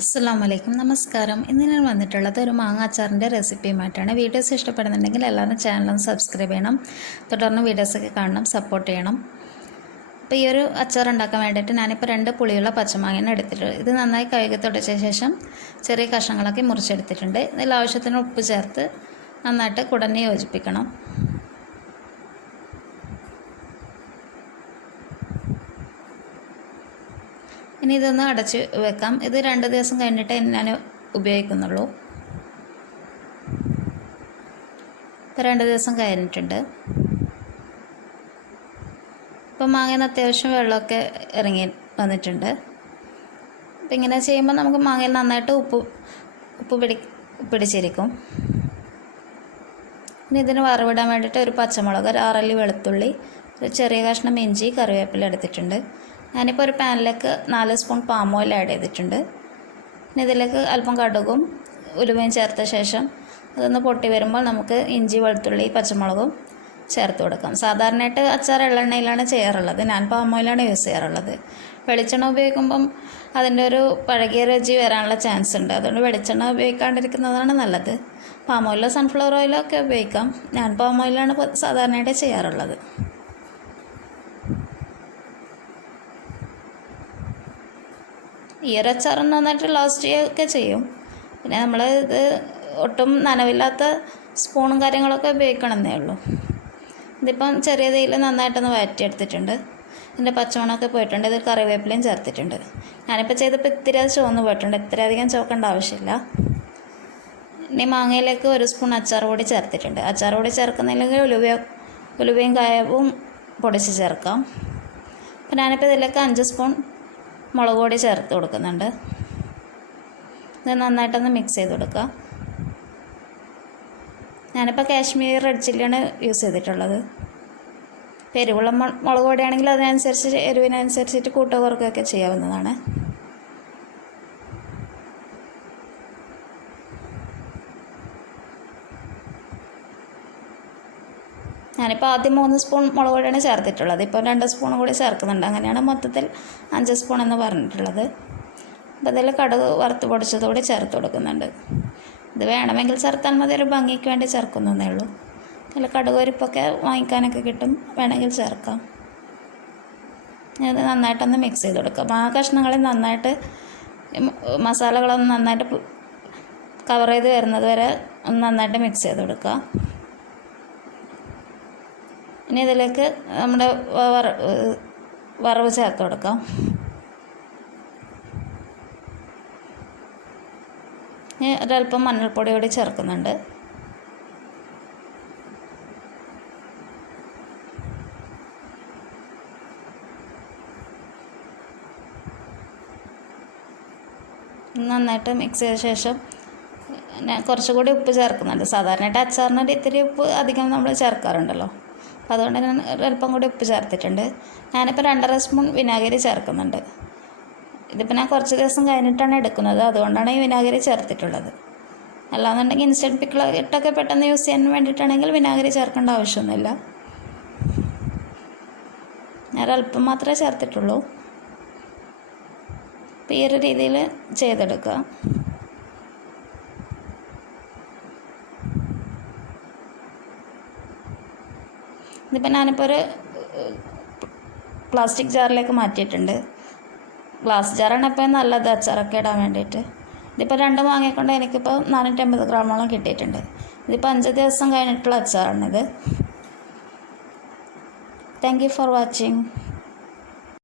അസ്സലാമലൈക്കും നമസ്കാരം. ഇന്ന് ഞാൻ വന്നിട്ടുള്ളത് ഒരു മാങ്ങ അച്ചാറിൻ്റെ റെസിപ്പിയുമായിട്ടാണ്. വീഡിയോസ് ഇഷ്ടപ്പെടുന്നുണ്ടെങ്കിൽ എല്ലാവരും ചാനലൊന്ന് സബ്സ്ക്രൈബ് ചെയ്യണം, തുടർന്ന് വീഡിയോസൊക്കെ കാണണം, സപ്പോർട്ട് ചെയ്യണം. അപ്പോൾ ഈ ഒരു അച്ചാർ ഉണ്ടാക്കാൻ വേണ്ടിയിട്ട് ഞാനിപ്പോൾ 2 പുളിയുള്ള പച്ചമാങ്ങയാണ് എടുത്തിട്ടുള്ളത്. ഇത് നന്നായി കഴുകി തുടച്ച ശേഷം ചെറിയ കഷ്ണങ്ങളൊക്കെ മുറിച്ചെടുത്തിട്ടുണ്ട്. ഇതിൽ ആവശ്യത്തിന് ഉപ്പ് ചേർത്ത് നന്നായിട്ട് കുടഞ്ഞ് യോജിപ്പിക്കണം. ഇനി ഇതൊന്ന് അടച്ച് വെക്കാം. ഇത് 2 ദിവസം കഴിഞ്ഞിട്ടേ ഞാൻ ഉപയോഗിക്കുന്നുള്ളൂ. ഇപ്പോൾ 2 ദിവസം കഴിഞ്ഞിട്ടുണ്ട്. ഇപ്പം മാങ്ങയിൽ അത്യാവശ്യം വെള്ളമൊക്കെ ഇറങ്ങി വന്നിട്ടുണ്ട്. അപ്പം ഇങ്ങനെ ചെയ്യുമ്പോൾ നമുക്ക് മാങ്ങയിൽ നന്നായിട്ട് ഉപ്പ് പിടിച്ചിരിക്കും. ഇനി ഇതിന് വറവിടാൻ വേണ്ടിയിട്ട് ഒരു പച്ചമുളക്, 6 അല്ലി വെളുത്തുള്ളി, ഒരു ചെറിയ കഷ്ണം ഇഞ്ചി, കറിവേപ്പില എടുത്തിട്ടുണ്ട്. ഞാനിപ്പോൾ ഒരു പാനിലേക്ക് 4 സ്പൂൺ പാം ഓയിൽ ആഡ് ചെയ്തിട്ടുണ്ട്. പിന്നെ ഇതിലേക്ക് അല്പം കടുകും ഉലുവയും ചേർത്ത ശേഷം അതൊന്ന് പൊട്ടി വരുമ്പോൾ നമുക്ക് ഇഞ്ചി, വെളുത്തുള്ളി, പച്ചമുളകും ചേർത്ത് കൊടുക്കാം. സാധാരണയായിട്ട് അച്ചാർ എള്ളെണ്ണയിലാണ് ചെയ്യാറുള്ളത്. ഞാൻ പാം ഓയിലാണ് യൂസ് ചെയ്യാറുള്ളത്. വെളിച്ചെണ്ണ ഉപയോഗിക്കുമ്പം അതിൻ്റെ ഒരു പഴകിയ രുചി വരാനുള്ള ചാൻസ് ഉണ്ട്. അതുകൊണ്ട് വെളിച്ചെണ്ണ ഉപയോഗിക്കാണ്ടിരിക്കുന്നതാണ് നല്ലത്. പാം ഓയിലോ സൺഫ്ലവർ ഓയിലോ ഒക്കെ ഉപയോഗിക്കാം. ഞാൻ പാം ഓയിലാണ് സാധാരണയായിട്ട് ചെയ്യാറുള്ളത്. ഈ ഒരു അച്ചാറും നന്നായിട്ട് ലാസ്റ്റ് ഒക്കെ ചെയ്യും. പിന്നെ നമ്മൾ ഇത് ഒട്ടും നനവില്ലാത്ത സ്പൂണും കാര്യങ്ങളൊക്കെ ഉപയോഗിക്കണമെന്നേ ഉള്ളൂ. ഇതിപ്പം ചെറിയ തീയിൽ നന്നായിട്ടൊന്ന് വഴറ്റിയെടുത്തിട്ടുണ്ട്. ഇതിൻ്റെ പച്ചമണമൊക്കെ പോയിട്ടുണ്ട്. ഇതിൽ കറിവേപ്പിലയും ചേർത്തിട്ടുണ്ട്. ഞാനിപ്പോൾ ചെയ്തപ്പോൾ ഇത്തിരി അത് ചുവന്ന് പോയിട്ടുണ്ട്. ഇത്തിരി അധികം ചോക്കേണ്ട ആവശ്യമില്ല. ഇനി മാങ്ങയിലേക്ക് 1 സ്പൂൺ അച്ചാർ പൊടി ചേർത്തിട്ടുണ്ട്. അച്ചാർ പൊടി ചേർക്കുന്നില്ലെങ്കിൽ ഉലുവയും കായവും പൊടിച്ച് ചേർക്കാം. അപ്പോൾ ഞാനിപ്പോൾ ഇതിലേക്ക് 5 സ്പൂൺ മുളക് പൊടി ചേർത്ത് കൊടുക്കുന്നുണ്ട്. ഇത് നന്നായിട്ടൊന്ന് മിക്സ് ചെയ്ത് കൊടുക്കുക. ഞാനിപ്പോൾ കാശ്മീരി റെഡ് ചില്ലിയാണ് യൂസ് ചെയ്തിട്ടുള്ളത്. എരിവുള്ള മുളക് പൊടിയാണെങ്കിൽ അതിനനുസരിച്ച് എരിവിനനുസരിച്ചിട്ട് കൂട്ടോ കുറക്കുകയൊക്കെ ചെയ്യാവുന്നതാണ്. ഞാനിപ്പോൾ ആദ്യം 3 സ്പൂൺ മുളക് പൊടിയാണ് ചേർത്തിട്ടുള്ളത്. ഇപ്പോൾ 2 സ്പൂൺ കൂടി ചേർക്കുന്നുണ്ട്. അങ്ങനെയാണ് മൊത്തത്തിൽ 5 സ്പൂൺ എന്ന് പറഞ്ഞിട്ടുള്ളത്. അപ്പോൾ ഇതിൽ കടുക് വറുത്ത് പൊടിച്ചതുകൂടി ചേർത്ത് കൊടുക്കുന്നുണ്ട്. ഇത് വേണമെങ്കിൽ ചേർത്താൽ മതി, ഒരു ഭംഗിക്ക് വേണ്ടി ചേർക്കുന്നതേ ഉള്ളൂ. അതിൽ കടുക് പരിപ്പൊക്കെ വാങ്ങിക്കാനൊക്കെ കിട്ടും, വേണമെങ്കിൽ ചേർക്കാം. ഇത് നന്നായിട്ടൊന്ന് മിക്സ് ചെയ്ത് കൊടുക്കാം. ആ കഷ്ണങ്ങളിൽ നന്നായിട്ട് മസാലകളൊന്ന് നന്നായിട്ട് കവർ ചെയ്ത് വരുന്നത് വരെ ഒന്ന് നന്നായിട്ട് മിക്സ് ചെയ്ത് കൊടുക്കുക. ഇനി ഇതിലേക്ക് നമ്മുടെ വറവ് ചേർത്ത് കൊടുക്കാം. ഇനി ഒരല്പം മഞ്ഞൾപ്പൊടി കൂടി ചേർക്കുന്നുണ്ട്. നന്നായിട്ട് മിക്സ് ചെയ്ത ശേഷം ഞാൻ കുറച്ചുകൂടി ഉപ്പ് ചേർക്കുന്നുണ്ട്. സാധാരണയായിട്ട് അച്ചാറിന് ഇത്തിരി ഉപ്പ് അധികം നമ്മൾ ചേർക്കാറുണ്ടല്ലോ. അപ്പോൾ അതുകൊണ്ട് ഞാൻ ഒരല്പം കൂടി ഉപ്പ് ചേർത്തിട്ടുണ്ട്. ഞാനിപ്പോൾ 2.5 സ്പൂൺ വിനാഗിരി ചേർക്കുന്നുണ്ട്. ഇതിപ്പോൾ ഞാൻ കുറച്ച് ദിവസം കഴിഞ്ഞിട്ടാണ് എടുക്കുന്നത്, അതുകൊണ്ടാണ് ഈ വിനാഗിരി ചേർത്തിട്ടുള്ളത്. അല്ലാന്നുണ്ടെങ്കിൽ ഇൻസ്റ്റൻറ്റ് പിക്കിൾ ഇട്ടൊക്കെ പെട്ടെന്ന് യൂസ് ചെയ്യാൻ വേണ്ടിയിട്ടാണെങ്കിൽ വിനാഗിരി ചേർക്കേണ്ട ആവശ്യമൊന്നുമില്ല. ഞാൻ ഒരല്പം മാത്രമേ ചേർത്തിട്ടുള്ളൂ. അപ്പോൾ ഈ ഒരു രീതിയിൽ ചെയ്തെടുക്കുക. ഇതിപ്പോൾ ഞാനിപ്പോൾ ഒരു പ്ലാസ്റ്റിക് ജാറിലേക്ക് മാറ്റിയിട്ടുണ്ട്. ഗ്ലാസ് ജാറാണ് എപ്പോഴും നല്ലത് അച്ചാറൊക്കെ ഇടാൻ വേണ്ടിയിട്ട്. ഇതിപ്പോൾ 2 മാങ്ങ കൊണ്ട് എനിക്കിപ്പോൾ 450 ഗ്രാമോളം കിട്ടിയിട്ടുണ്ട്. ഇതിപ്പോൾ 5 ദിവസം കഴിഞ്ഞിട്ടുള്ള അച്ചാറാണിത്. Thank you for watching.